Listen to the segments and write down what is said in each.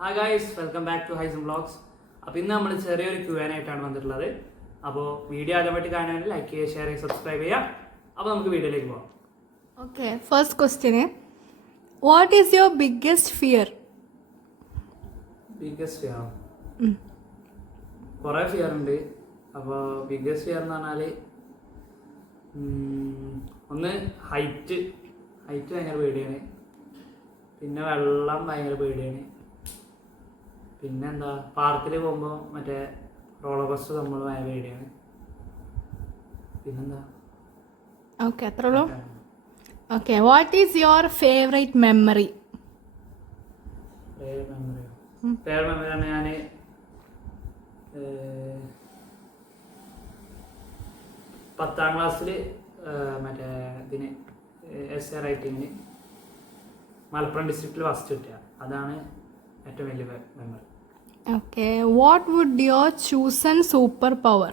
Hi guys, welcome back to Haisam vlogs. അപ്പോൾ ഇന്ന് നമ്മൾ ചെറിയൊരു Q&A ആയിട്ടാണ് വന്നിട്ടുള്ളത്. അപ്പോൾ വീഡിയോ ആദ്യമായിട്ട് കാണുകയാണെങ്കിൽ ലൈക്ക് ചെയ്യുക, ഷെയർ ചെയ്യുക, സബ്സ്ക്രൈബ് ചെയ്യുക. അപ്പോൾ നമുക്ക് വീഡിയോയിലേക്ക് പോകാം. Okay, first question, what is your biggest fear? Biggest fear കുറേ ഫിയർ ഉണ്ട്. അപ്പോൾ ബിഗ്ഗസ്റ്റ് ഫിയർ എന്ന് പറഞ്ഞാൽ ഒന്ന് ഹൈറ്റ് ഭയങ്കര പേടിയാണ്. പിന്നെ വെള്ളം ഭയങ്കര പേടിയാണ്. പിന്നെന്താ, പാർക്കിൽ പോകുമ്പോൾ മറ്റേ റോളർ കോസ്റ്റർ നമ്മൾ ഭയങ്കര പേടിയാണ്. പിന്നെന്താ, ഓക്കെ, അത്രേ ഉള്ളൂ. Okay, what is your favourite memory? Favourite മെമ്മറിയാണ് ഞാൻ പത്താം ക്ലാസ്സിൽ മറ്റേ ഇതിന് എസ് എ റൈറ്റിങ്ങിന് മലപ്പുറം ഡിസ്ട്രിക്റ്റിൽ ഫസ്റ്റ് കിട്ടിയ, അതാണ് ഏറ്റവും വലിയ memory. Okay, what would your chosen super power?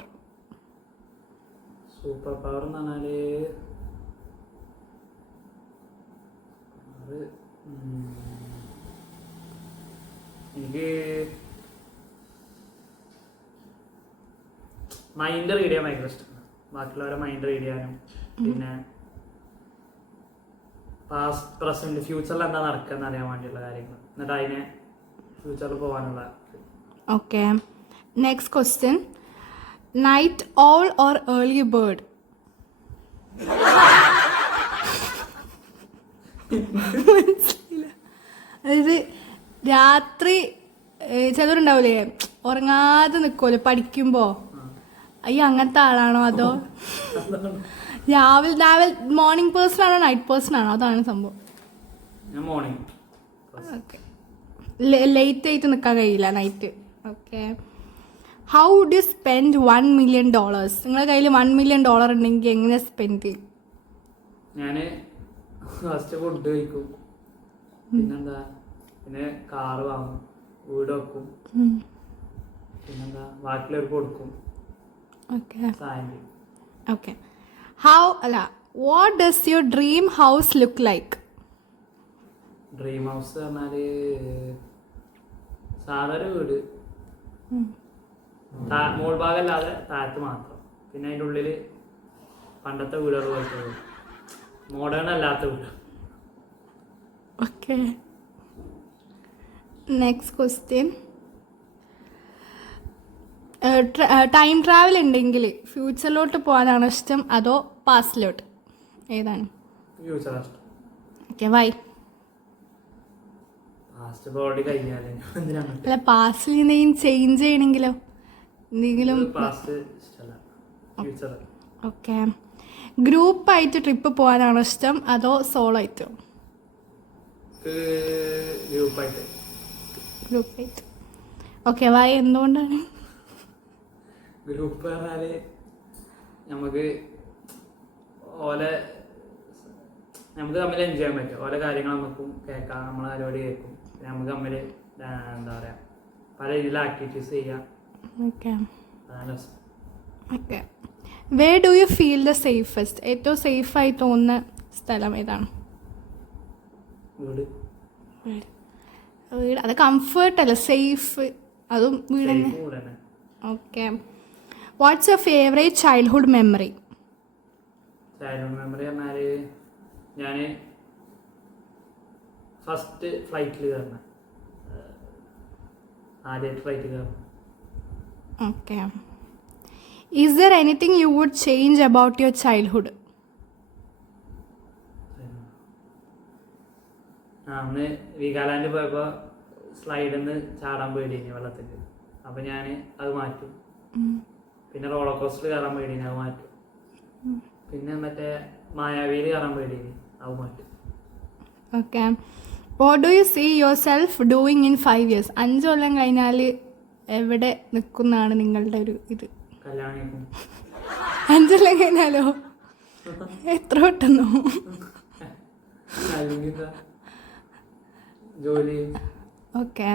Super power എന്ന് പറഞ്ഞാൽ എനിക്ക് മൈൻഡ് റീഡ് ചെയ്യാൻ ഭയങ്കര ഇഷ്ടമാണ്. ബാക്കിയുള്ളവരെ മൈൻഡ് റീഡ് ചെയ്യാനും പിന്നെ പാസ്റ്റ് പ്രസന്റ് ഫ്യൂച്ചറിൽ എന്താ നടക്കുക എന്ന് അറിയാൻ വേണ്ടിയുള്ള കാര്യങ്ങൾ, എന്നിട്ട് അതിനെ ഫ്യൂച്ചറിൽ പോകാനുള്ള. Okay, next question, night all or early bird? അതായത് രാത്രി ചിലരുണ്ടാവില്ലേ ഉറങ്ങാതെ നിൽക്കുമല്ലോ പഠിക്കുമ്പോൾ, അയ്യോ അങ്ങനത്തെ ആളാണോ അതോ രാവിലെ മോർണിംഗ് പേഴ്സൺ ആണോ നൈറ്റ് പേഴ്സൺ ആണോ? അതാണ് സംഭവം. മോർണിംഗ്. ഓക്കെ, ലേറ്റ് ആയിട്ട് നിൽക്കാൻ കഴിയില്ല, night. Okay, how would you spend $1 million? നിങ്ങളുടെ കയ്യിൽ $1 million ഉണ്ടെങ്കിൽ എങ്ങനെ സ്പെൻഡ് ചെയ്യും? ഞാൻ ഫസ്റ്റ് ഫുഡ് കഴിക്കും, പിന്നെന്താ, പിന്നെ കാറ് വാങ്ങും, വീട് വെക്കും, പിന്നെന്താ ബാക്കിയുള്ളവർക്ക് കൊടുക്കും. ഓക്കെ സാധനം. Okay, what does your dream house look like? Dream house പറഞ്ഞാല് സാധാരണ വീട്, മോൾ ഭാഗമല്ലാതെ താഴത്ത് മാത്രം. പിന്നെ അതിൻ്റെ ഉള്ളിൽ പണ്ടത്തെ വീടുകൾ പോലത്തെ വീട്, മോഡേൺ അല്ലാത്ത വീട്. Okay, next question, time travel ഉണ്ടെങ്കിൽ ഫ്യൂച്ചറിലോട്ട് പോകാനാണോ ഇഷ്ടം അതോ പാസ്റ്റിലോട്ട്? ഏതാണ്? ഫ്യൂച്ചർ ഇഷ്ടം. Okay, Y? പാസ്റ്റ് ബോഡി കഴിഞ്ഞാലേ എന്തിനാണ്? അല്ല, പാസ്റ്റിൽ എന്തെങ്കിലും ചേഞ്ച് ചെയ്യണമെങ്കിലോ എന്തെങ്കിലും? പാസ്റ്റ് ഇഷ്ടമല്ല, ഫ്യൂച്ചർ. ഓക്കെ, ഗ്രൂപ്പായിട്ട് ട്രിപ്പ് പോകാനാണോ ഇഷ്ടം അതോ സോളോ ആയിട്ടോ? ഗ്രൂപ്പായിട്ട്. ഗ്രൂപ്പായിട്ട്. Okay, Y? എന്തുകൊണ്ടാണ്? ഗ്രൂപ്പ് പറഞ്ഞാല് നമുക്ക് തമ്മിൽ എൻജോയ് ചെയ്യാൻ പറ്റും. ഓരോ കാര്യങ്ങൾ നമുക്കും കേൾക്കാം, നമ്മളെ പരിപാടി കേൾക്കും. നമുക്ക് തമ്മിൽ എന്താ പറയുക, പല രീതിയിലുള്ള ആക്ടിവിറ്റീസ് ചെയ്യാം. ഓക്കെ അതാണ് രസം. Okay, way do you feel the safest? ഏറ്റവും സേഫായി തോന്നുന്ന സ്ഥലം ഏതാണ്? വീട്. വീട് അത് കംഫർട്ടല്ല, സേഫ് അതും വീട് തന്നെ. വീട് തന്നെ. Okay, what's your favourite childhood memory? Childhood memory പറഞ്ഞാൽ ഞാൻ ഫസ്റ്റ് ഫ്ലൈറ്റിൽ കയറണം, ആദ്യമായിട്ട് ഫ്ലൈറ്റിൽ കയറണം. Okay, is there anything you would change about your childhood? അന്ന് വീഗാലാൻഡ് പോയപ്പോൾ സ്ലൈഡിൽ നിന്ന് ചാടാൻ പേടിയിനി വെള്ളത്തിൽ, അപ്പം ഞാൻ അത് മാറ്റും. പിന്നെ റോളർ കോസ്റ്റർ കയറാൻ പേടിയിനി, അത് മാറ്റും. പിന്നെ മറ്റേ മായാവിയിൽ കയറാൻ പേടിയിനി, അത് മാറ്റും. Okay, what do you see yourself doing in 5 years? 5 കൊല്ലം കഴിഞ്ഞാൽ എവിടെ നിൽക്കുന്നതാണ് നിങ്ങളുടെ ഒരു ഇത്? കല്യാണം. 5 കൊല്ലം കഴിഞ്ഞാലോ? എത്ര പെട്ടെന്നോ? ജോലി. Okay,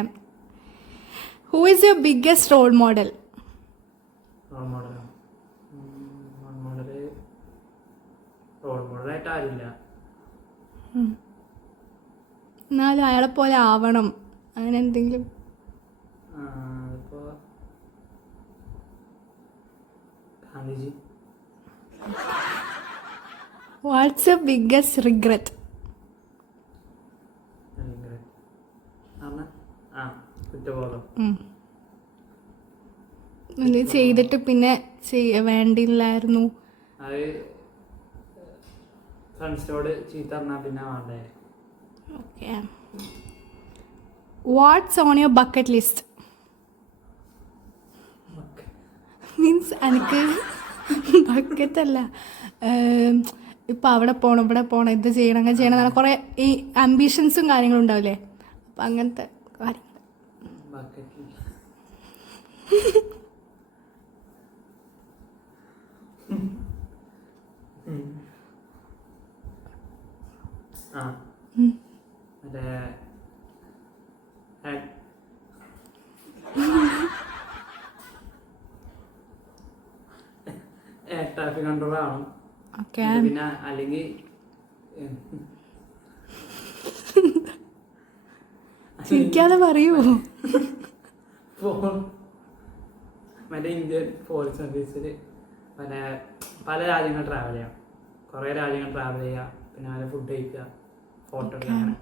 who is your biggest role model? Role മോഡലായിട്ട് ആരില്ല. എന്നാലും അയാളെ പോലെ ആവണം അങ്ങനെ എന്തെങ്കിലും? അതിപ്പോ Gandhiji. What's your biggest regret? കുറ്റബോധം. ഇത് ചെയ്തിട്ട് പിന്നെ വേണ്ടില്ലായിരുന്നു. അത് ഫ്രണ്ട്സിനോട് ചീത്ത പറഞ്ഞാൽ പിന്നെ വേണ്ടേ. Okay. What's on your bucket list? Means എനിക്ക് ബക്കറ്റ് അല്ല, ഇപ്പം അവിടെ പോകണം ഇവിടെ പോകണം ഇത് ചെയ്യണം അങ്ങനെ ചെയ്യണം അങ്ങനെ കുറേ ഈ ആംബിഷൻസും കാര്യങ്ങളും ഉണ്ടാവില്ലേ, അപ്പം അങ്ങനത്തെ കാര്യങ്ങൾ. ട്രാഫിക് കൺട്രോൾ ആണ്. പിന്നെ അല്ലെങ്കിൽ ചിരിക്കാതെ പറയൂ. മറ്റേ ഇന്ത്യൻ ഫോറിൻ സർവീസിൽ പല രാജ്യങ്ങൾ ട്രാവൽ ചെയ്യാം, കുറേ രാജ്യങ്ങൾ ട്രാവൽ ചെയ്യുക, പിന്നെ അവരെ ഫുഡ് കഴിക്കുക, ഫോട്ടോ എടുക്കുക,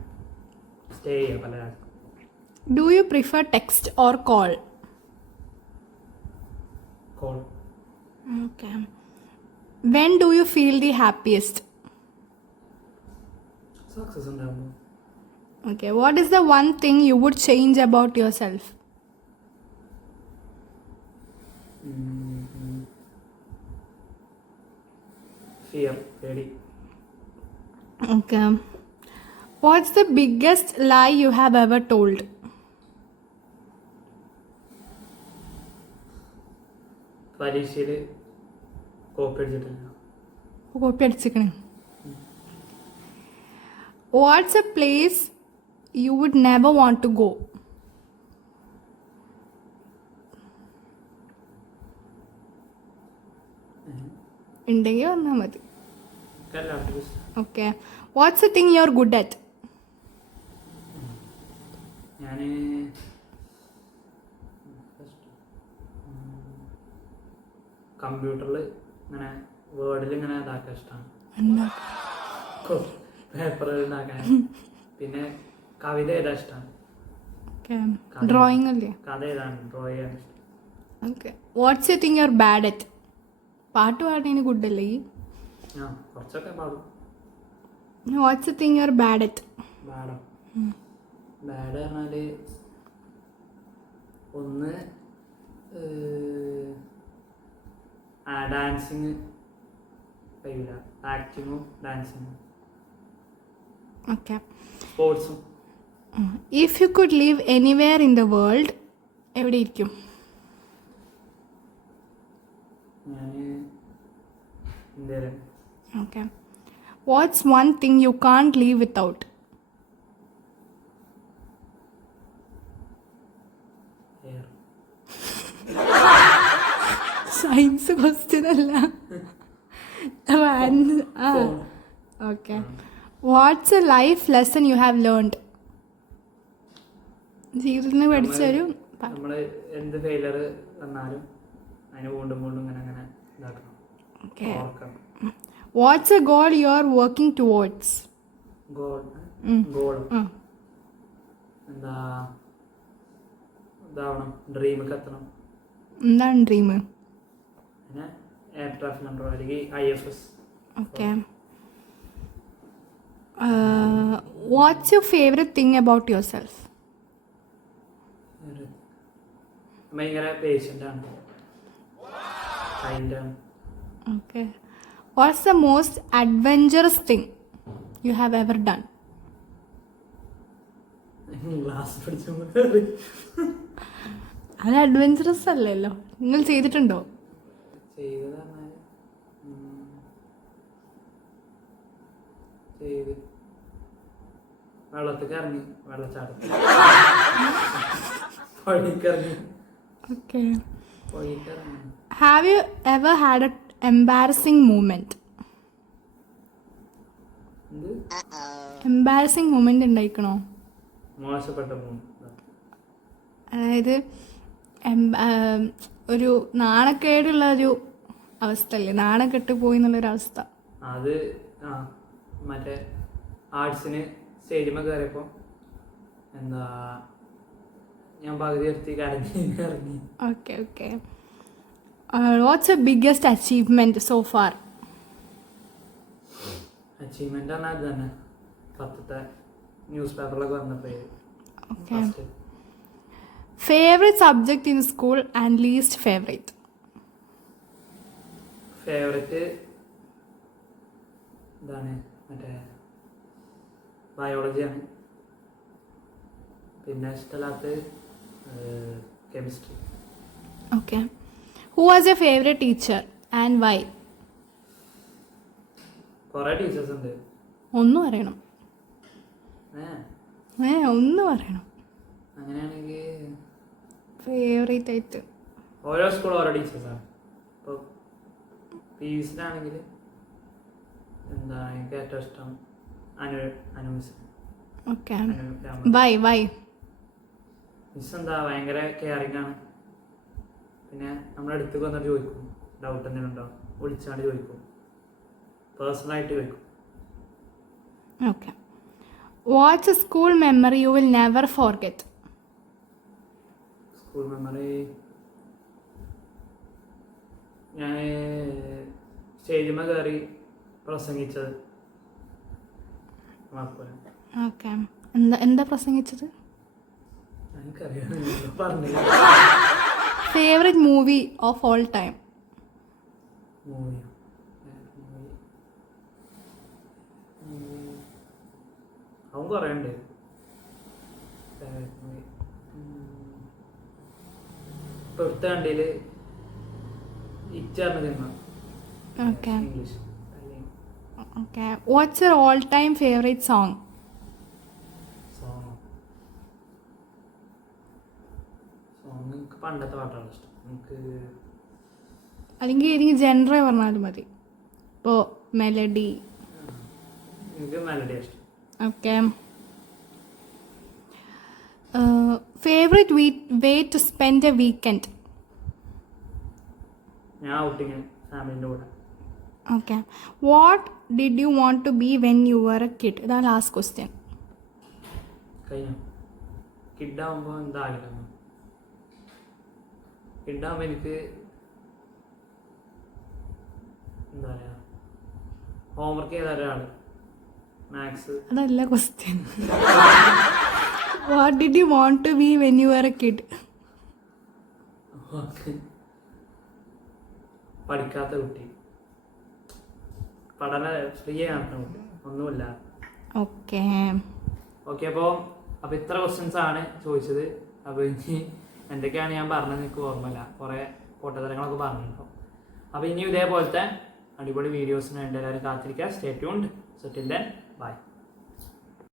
സ്റ്റേ ചെയ്യുക പല രാജ്യം. Do you prefer text or call? Call. Okay. When do you feel the happiest? Success ഉണ്ടാകുമ്പോൾ. Okay. What is the one thing you would change about yourself? Fear, പേടി. Okay. What's the biggest lie you have ever told? പരീക്ഷയിൽ copy അടിച്ചിട്ടില്ല. Copy അടിച്ചിക്കണേ. What's a place you would never want to go? ഉണ്ടെങ്കിൽ വന്നാൽ മതി. Okay. What's a thing you are good at? ഞാൻ കമ്പ്യൂട്ടറിൽ ഇങ്ങനെ വേർഡിൽ ഇങ്ങനെ ഇതാക്കാൻ ഇഷ്ടമാണ്, പേപ്പറിൽ ഉണ്ടാക്കാൻ. പിന്നെ കവിത എഴുതാൻ ഇഷ്ടമാണ്. ഡ്രോയിങ് അല്ലേ? കഥ എഴുതാൻ, ഡ്രോ ചെയ്യാൻ ഇഷ്ടം. Okay. What's a thing you are bad at? പാട്ട് പാടുന്നതിന് ഗുഡ് അല്ലേ? കുറച്ചൊക്കെ പാടും. What's a thing you are bad at? ബാഡോ? ബാഡ് പറഞ്ഞാൽ ഒന്ന് ഡാൻസിങ് കഴിയില്ല, ആക്ടിങ്ങും ഡാൻസിങ്ങും. ഓക്കെ. സ്പോർട്സും. If you could live anywhere in the world, എവിടെ ഇരിക്കും? ഞാൻ ഇന്ത്യയിലെ. Okay. What's one thing you can't live without? Science question അല്ല. Okay. What's a life lesson you have learned? ജീവിതത്തിൽ പഠിച്ചൊരു. നമ്മൾ എന്ത് ഫെയിലർ വന്നാലും അതിന് വീണ്ടും വീണ്ടും ഇങ്ങനെ അങ്ങനെ ഇതാക്കണം. Okay. What's a goal you are working towards? Goal എന്താ ഇതാവണം, ഡ്രീമൊക്കെ എത്തണം. എന്താണ് ഡ്രീം? പിന്നെ എയർ ട്രാഫിക് കൺട്രോൾ അല്ലെങ്കിൽ IFS. Okay. What's your favourite thing about yourself? ഭയങ്കര പേഷ്യൻ്റാണ്, കൈൻഡാണ്. Okay. What's the most adventurous thing you have ever done? Class പഠിച്ചു. അത് അഡ്വെഞ്ചറസ് അല്ലല്ലോ. നിങ്ങൾ ചെയ്തിട്ടുണ്ടോ? ചെയ്ത് വെള്ളത്തിൽ ഇറങ്ങി, വെള്ളച്ചാട്ടത്തിൽ പൊഴിക്കിറങ്ങി. Okay. Have you ever had a embarrassing moment? Embarrassing moment ഉണ്ടായിക്കണോ? മോശപ്പെട്ട അതായത് ഒരു നാണക്കേടുള്ള ഒരു അവസ്ഥ അല്ലേ, നാണക്കെട്ട് പോയി എന്നുള്ളൊരവസ്ഥ. അത് മറ്റേ ആർട്സിന് സ്റ്റേജിൽ കയറിയപ്പോൾ എന്താ ഞാൻ പകുതി നിർത്തി കരഞ്ഞ് ഇറങ്ങി. Okay okay. What's a biggest achievement so far? Achievement പറഞ്ഞാൽ അത് തന്നെ, 10ത്തെ ന്യൂസ് പേപ്പറിലൊക്കെ വന്നപ്പോൾ. Okay. Favourite subject in school and least favourite? Favourite ഇതാണ് മറ്റേ ബയോളജിയാണ്. പിന്നെ ഇഷ്ടമില്ലാത്ത chemistry. Okay. Who was your favourite teacher and why? കുറേ ടീച്ചേഴ്സ് ഉണ്ട്. ഒന്ന് പറയണം. ഒന്ന് പറയണം. അങ്ങനെയാണെങ്കിൽ ഫേവറേറ്റ് ആയിട്ട് ഓരോ സ്കൂൾ ഓരോ ടീച്ചേഴ്സാണ്. ഇപ്പോൾ PVC-ലാണെങ്കിൽ എന്താ എനിക്ക് ഏറ്റവും ഇഷ്ടം Anu miss. Okay. Why? Miss എന്താ ഭയങ്കര കെയറിങ് ആണ്. പിന്നെ നമ്മുടെ അടുത്തേക്ക് വന്നിട്ട് ചോദിക്കും, ഡൗട്ട് എന്തെങ്കിലും ഉണ്ടോ വിളിച്ചാണ്ട് ചോദിക്കും, പേഴ്സണലായിട്ട് ചോദിക്കും. Okay. What's A school memory you will never forget? School memory ഞാൻ സ്റ്റേജിൽ കയറി പ്രസംഗിച്ചത് മറക്കൂല. ഓക്കെ. എന്താ പ്രസംഗിച്ചത്? എനിക്കറിയാം, പറഞ്ഞു. Favourite movie of all time? മൂവിയോ? അവൻ കുറേ ഉണ്ട്. ഇപ്പൊ എടുത്ത കണ്ടിയിൽ ഇച്ചാറിന് തിന്ന. Okay. English. Okay. What's your all time favourite song? Song എനിക്ക് പണ്ടത്തെ പാട്ടാണ് ഇഷ്ടം. അല്ലെങ്കിൽ ഏതെങ്കിലും ജെൻറ പറഞ്ഞാലും മതി. ഇപ്പോൾ മെലഡി. എനിക്ക് മെലഡി ഇഷ്ടം. Okay. Favourite way to spend a weekend? ഞാൻ ഔട്ടിങ് ഫാമിലിൻ്റെ കൂടെ. Okay. What did you want to be when you were a kid? ഇതാണ് ലാസ്റ്റ് ക്വസ്റ്റ്യൻ. കഴിഞ്ഞു. കിഡാകുമ്പോൾ എന്താ ആഗ്രഹം? കിഡാകുമ്പോൾ എനിക്ക് എന്താ പറയുക, ഹോംവർക്ക് ചെയ്ത ഒരാൾ, മാത്സ്. അതല്ല question. What did you want to be when you were a kid? പഠിക്കാത്ത കുട്ടി, പഠന ഫ്രീ നടക്കുന്ന കുട്ടി, ഒന്നുമില്ല. ഓക്കെ. ഓക്കെ. അപ്പോൾ ഇത്ര ക്വസ്റ്റ്യൻസ് ആണ് ചോദിച്ചത്. അപ്പോൾ ഇനി എന്തൊക്കെയാണ് ഞാൻ പറഞ്ഞത് എനിക്ക് ഓർമ്മയില്ല, കുറേ പൊട്ടത്തരങ്ങളൊക്കെ പറഞ്ഞിട്ടുണ്ടോ. അപ്പോൾ ഇനി ഇതേപോലത്തെ അടിപൊളി വീഡിയോസിന് വേണ്ടി എല്ലാവരും കാത്തിരിക്കുക. Stay tuned. So till then bye.